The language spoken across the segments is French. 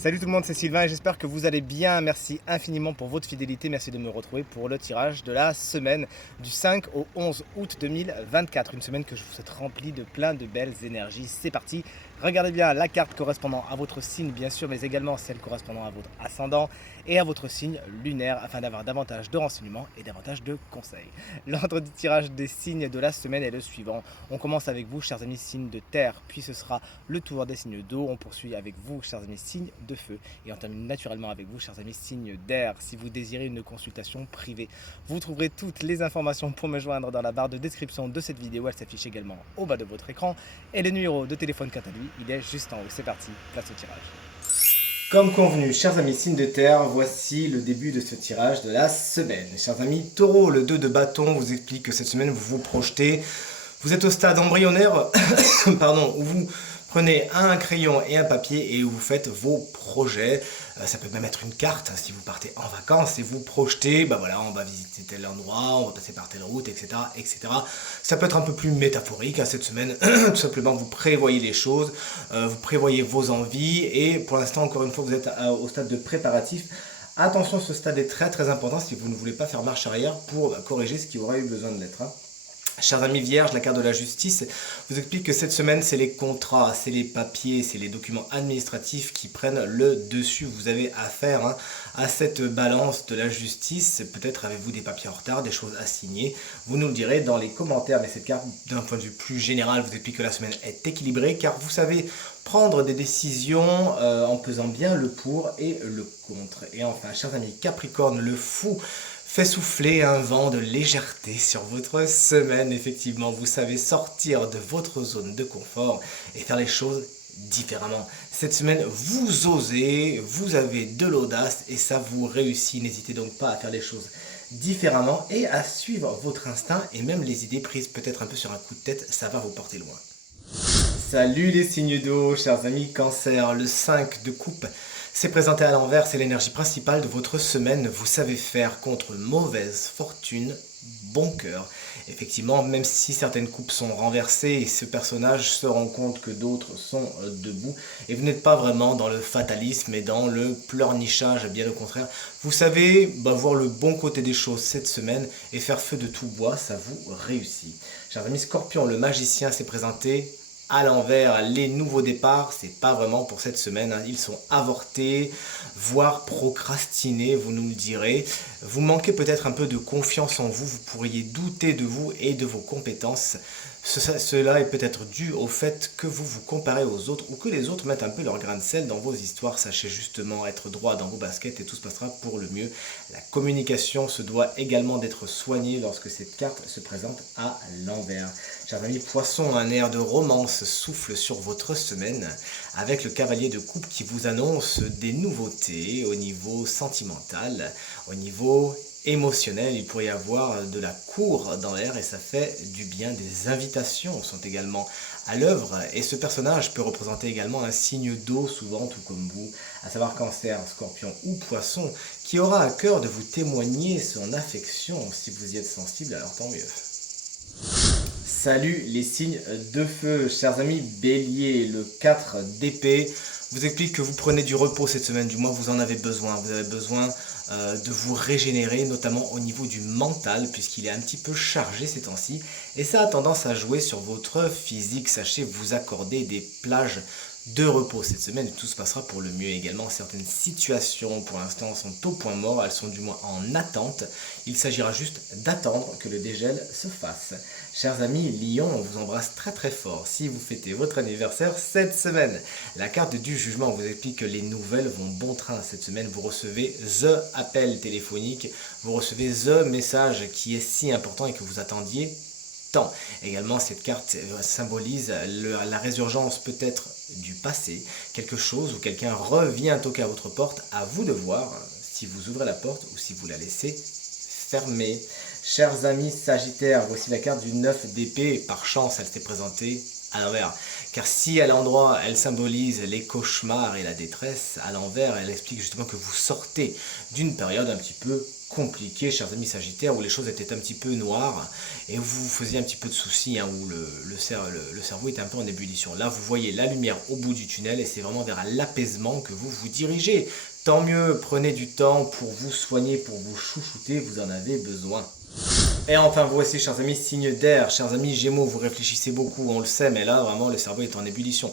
Salut tout le monde, c'est Sylvain et j'espère que vous allez bien. Merci infiniment pour votre fidélité. Merci de me retrouver pour le tirage de la semaine du 5 au 11 août 2024. Une semaine que je vous souhaite remplie de plein de belles énergies. C'est parti. Regardez bien la carte correspondant à votre signe, bien sûr, mais également celle correspondant à votre ascendant et à votre signe lunaire afin d'avoir davantage de renseignements et davantage de conseils. L'ordre du tirage des signes de la semaine est le suivant. On commence avec vous, chers amis, signes de terre, puis ce sera le tour des signes d'eau. On poursuit avec vous, chers amis, signes de feu. Et on termine naturellement avec vous, chers amis, signes d'air. Si vous désirez une consultation privée, vous trouverez toutes les informations pour me joindre dans la barre de description de cette vidéo. Elle s'affiche également au bas de votre écran. Et le numéro de téléphone, quant à lui, il est juste en haut. C'est parti, place au tirage. Comme convenu, chers amis signes de terre, voici le début de ce tirage de la semaine. Chers amis taureaux, le 2 de bâton vous explique que cette semaine vous vous projetez. Vous êtes au stade embryonnaire pardon, où vous prenez un crayon et un papier et où vous faites vos projets. Ça peut même être une carte, hein, si vous partez en vacances et vous projetez, bah voilà, on va visiter tel endroit, on va passer par telle route, etc., etc. Ça peut être un peu plus métaphorique, hein, cette semaine, tout simplement vous prévoyez les choses, vous prévoyez vos envies et pour l'instant, encore une fois, vous êtes au stade de préparatif. Attention, ce stade est très très important si vous ne voulez pas faire marche arrière pour corriger ce qui aura eu besoin de l'être. Hein. Chers amis vierges, la carte de la justice vous explique que cette semaine, c'est les contrats, c'est les papiers, c'est les documents administratifs qui prennent le dessus. Vous avez affaire à cette balance de la justice. Peut-être avez-vous des papiers en retard, des choses à signer. Vous nous le direz dans les commentaires. Mais cette carte, d'un point de vue plus général, vous explique que la semaine est équilibrée car vous savez prendre des décisions en pesant bien le pour et le contre. Et enfin, chers amis Capricorne, le fou fait souffler un vent de légèreté sur votre semaine. Effectivement, vous savez sortir de votre zone de confort et faire les choses différemment. Cette semaine, vous osez, vous avez de l'audace et ça vous réussit. N'hésitez donc pas à faire les choses différemment et à suivre votre instinct et même les idées prises peut-être un peu sur un coup de tête, ça va vous porter loin. Salut les signes d'eau, chers amis Cancer, le 5 de coupe s'est présenté à l'envers, c'est l'énergie principale de votre semaine. Vous savez faire contre mauvaise fortune, bon cœur. Effectivement, même si certaines coupes sont renversées, ce personnage se rend compte que d'autres sont debout. Et vous n'êtes pas vraiment dans le fatalisme et dans le pleurnichage, bien au contraire. Vous savez voir le bon côté des choses cette semaine et faire feu de tout bois, ça vous réussit. Chers amis Scorpion, le magicien s'est présenté à l'envers. Les nouveaux départs, c'est pas vraiment pour cette semaine, hein. Ils sont avortés, voire procrastinés, vous nous le direz. Vous manquez peut-être un peu de confiance en vous, vous pourriez douter de vous et de vos compétences. Cela est peut-être dû au fait que vous vous comparez aux autres ou que les autres mettent un peu leur grain de sel dans vos histoires. Sachez justement être droit dans vos baskets et tout se passera pour le mieux. La communication se doit également d'être soignée lorsque cette carte se présente à l'envers. Chers amis Poissons, un air de romance souffle sur votre semaine avec le cavalier de coupe qui vous annonce des nouveautés au niveau sentimental, au niveau émotionnel. Il pourrait y avoir de la cour dans l'air et ça fait du bien. Des invitations sont également à l'œuvre et ce personnage peut représenter également un signe d'eau, souvent tout comme vous, à savoir Cancer, Scorpion ou Poisson, qui aura à cœur de vous témoigner son affection. Si vous y êtes sensible, alors tant mieux. Salut les signes de feu, chers amis Bélier, le 4 d'épée vous explique que vous prenez du repos cette semaine, du moins vous en avez besoin. Vous avez besoin de vous régénérer, notamment au niveau du mental, puisqu'il est un petit peu chargé ces temps-ci. Et ça a tendance à jouer sur votre physique. Sachez vous accorder des plages de repos cette semaine et tout se passera pour le mieux. Également, certaines situations pour l'instant sont au point mort, elles sont du moins en attente. Il s'agira juste d'attendre que le dégel se fasse. Chers amis Lion, on vous embrasse très très fort si vous fêtez votre anniversaire cette semaine. La carte du jugement vous explique que les nouvelles vont bon train cette semaine. Vous recevez THE appel téléphonique, vous recevez THE message qui est si important et que vous attendiez tant. Également, cette carte symbolise la résurgence peut-être du passé, quelque chose où quelqu'un revient toquer à votre porte, à vous de voir si vous ouvrez la porte ou si vous la laissez fermée. Chers amis Sagittaires, voici la carte du 9 d'épée. Par chance, elle s'est présentée à l'envers. Car si à l'endroit, elle symbolise les cauchemars et la détresse, à l'envers, elle explique justement que vous sortez d'une période un petit peu compliquée, chers amis Sagittaires, où les choses étaient un petit peu noires et où vous vous faisiez un petit peu de soucis, hein, où le cerveau était un peu en ébullition. Là, vous voyez la lumière au bout du tunnel et c'est vraiment vers l'apaisement que vous vous dirigez. Tant mieux, prenez du temps pour vous soigner, pour vous chouchouter, vous en avez besoin. Et enfin, vous aussi, chers amis, signe d'air, chers amis Gémeaux, vous réfléchissez beaucoup, on le sait, mais là, vraiment, le cerveau est en ébullition.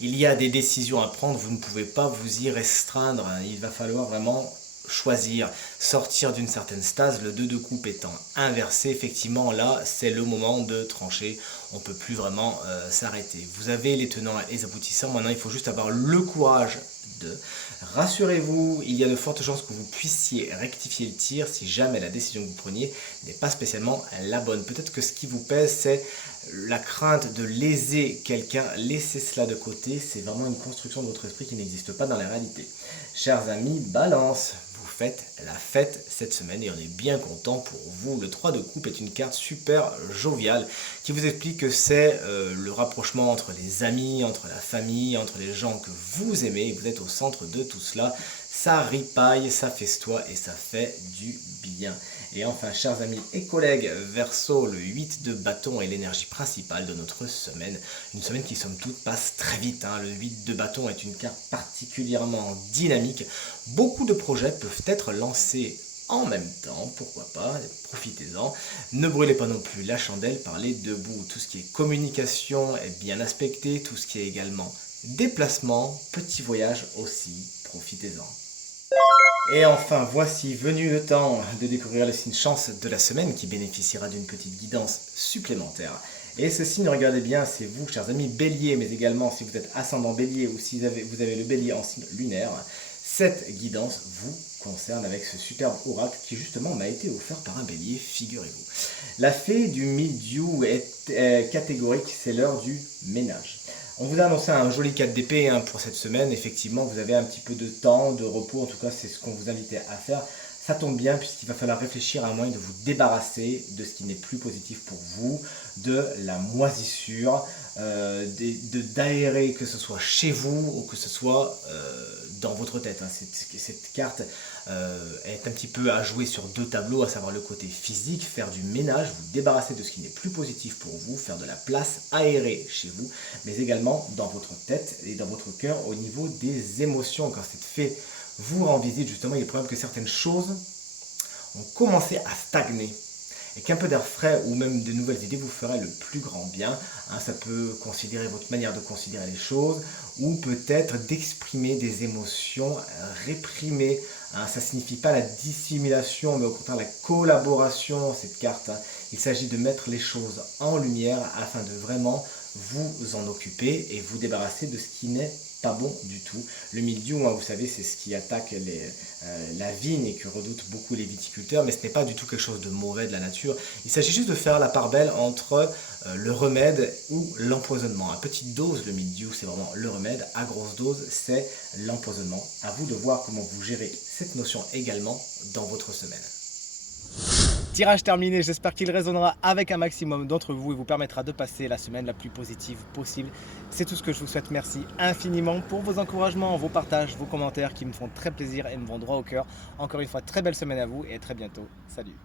Il y a des décisions à prendre, vous ne pouvez pas vous y restreindre, hein. Il va falloir vraiment choisir, sortir d'une certaine stase, le 2 de coupe étant inversé, effectivement, là, c'est le moment de trancher, on ne peut plus vraiment s'arrêter. Vous avez les tenants et les aboutissants, maintenant, il faut juste avoir le courage de... Rassurez-vous, il y a de fortes chances que vous puissiez rectifier le tir si jamais la décision que vous preniez n'est pas spécialement la bonne. Peut-être que ce qui vous pèse, c'est la crainte de léser quelqu'un. Laissez cela de côté, c'est vraiment une construction de votre esprit qui n'existe pas dans la réalité. Chers amis, Balance, vous faites la fête cette semaine et on est bien content pour vous. Le 3 de coupe est une carte super joviale qui vous explique que c'est le rapprochement entre les amis, entre la famille, entre les gens que vous aimez. Vous êtes au centre de tout cela. Ça ripaille, ça festoie et ça fait du bien. Et enfin, chers amis et collègues, Verseau, le 8 de bâton est l'énergie principale de notre semaine. Une semaine qui, somme toute, passe très vite, hein. Le 8 de bâton est une carte particulièrement dynamique. Beaucoup de projets peuvent être lancés en même temps, pourquoi pas, profitez-en. Ne brûlez pas non plus la chandelle par les deux bouts. Tout ce qui est communication est bien aspecté, tout ce qui est également déplacement, petit voyage aussi, profitez-en. Et enfin, voici venu le temps de découvrir le signe chance de la semaine qui bénéficiera d'une petite guidance supplémentaire. Et ce signe, regardez bien, c'est vous, chers amis Bélier, mais également si vous êtes ascendant Bélier ou si vous avez le Bélier en signe lunaire, cette guidance vous concerne avec ce superbe oracle qui justement m'a été offert par un Bélier, figurez-vous. La fée du milieu est catégorique, c'est l'heure du ménage. On vous a annoncé un joli 4 d'épée, hein, pour cette semaine. Effectivement, vous avez un petit peu de temps, de repos. En tout cas, c'est ce qu'on vous invitait à faire. Ça tombe bien puisqu'il va falloir réfléchir à un moyen de vous débarrasser de ce qui n'est plus positif pour vous, de la moisissure, d'aérer, que ce soit chez vous ou que ce soit dans votre tête, hein. Cette carte est un petit peu à jouer sur deux tableaux, à savoir le côté physique, faire du ménage, vous débarrasser de ce qui n'est plus positif pour vous, faire de la place, aérer chez vous, mais également dans votre tête et dans votre cœur au niveau des émotions. Quand cette fée vous rend visite, justement, il est probable que certaines choses ont commencé à stagner et qu'un peu d'air frais ou même de nouvelles idées vous ferait le plus grand bien, hein. Ça peut considérer votre manière de considérer les choses ou peut-être d'exprimer des émotions réprimées, hein. Ça ne signifie pas la dissimulation mais au contraire la collaboration, cette carte, hein. Il s'agit de mettre les choses en lumière afin de vraiment vous en occuper et vous débarrasser de ce qui n'est pas bon du tout. Le mildiou, hein, vous savez, c'est ce qui attaque la vigne et que redoutent beaucoup les viticulteurs, mais ce n'est pas du tout quelque chose de mauvais de la nature. Il s'agit juste de faire la part belle entre le remède ou l'empoisonnement. À petite dose, le mildiou, c'est vraiment le remède. À grosse dose, c'est l'empoisonnement. À vous de voir comment vous gérez cette notion également dans votre semaine. Tirage terminé, j'espère qu'il résonnera avec un maximum d'entre vous et vous permettra de passer la semaine la plus positive possible. C'est tout ce que je vous souhaite. Merci infiniment pour vos encouragements, vos partages, vos commentaires qui me font très plaisir et me vont droit au cœur. Encore une fois, très belle semaine à vous et à très bientôt. Salut!